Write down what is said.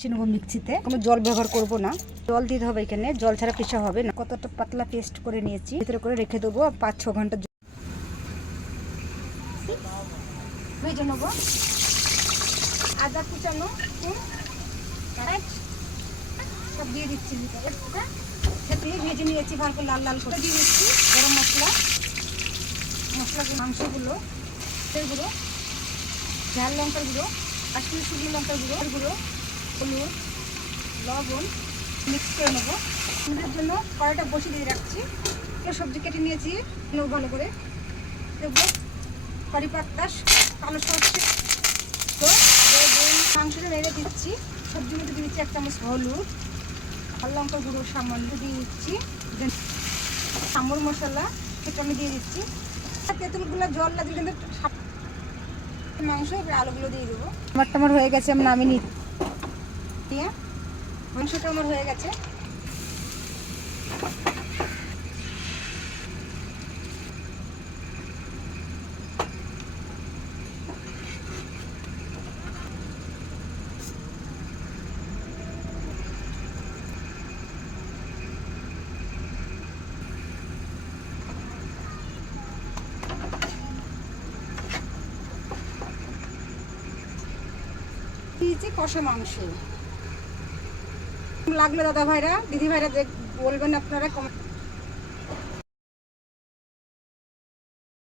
পিষে নেবো মিক্সিতে, কোনো জল ব্যবহার করব না, জল দিতে হবে এখানে, জল ছাড়া পিষা হবে না। কতটা পাতলা পেস্ট করে নিয়েছি, ভিতরে করে রেখে দেবো 5-6 ঘন্টা ভেজে নেবো। আদা কুচানো সব দিয়ে দিচ্ছি ভিতরে, সেটি ভেজে নিয়েছি ভালো করে, লাল লাল করে দিয়ে দিচ্ছি। গরম মশলা, মাংসগুলো, সেগুলো, ঝাল লঙ্কার গুঁড়ো, কাশ্মীরি শুকনো লঙ্কার গুঁড়ো, হলুদ, লবণ মিক্স করে নেবো। আমাদের জন্য কড়াইটা বসিয়ে দিয়ে রাখছি। সবজি কেটে নিয়েছি, নেবো ভালো করে, দেবো কারি পাতা, কালো সরষে, তো মাংসটা নেড়ে দিচ্ছি। সবজির মধ্যে দিয়ে দিচ্ছি 1 চামচ হলুদ, আর লঙ্কার গুঁড়ো সামান্য দিয়ে দিচ্ছি, সামর মশলা সেটা আমি দিয়ে দিচ্ছি। তেঁতুলগুলো জল লাগলে কিন্তু মাংস, আলুগুলো দিয়ে দেবো। আমার হয়ে গেছে, আমি নামিয়ে নিচ্ছি। মাংসটা আমার হয়ে গেছে। দিয়েছি কষা মাংস। লাগলে দাদা ভাইরা, দিদি ভাইরা বলবেন আপনারা কমেন্ট।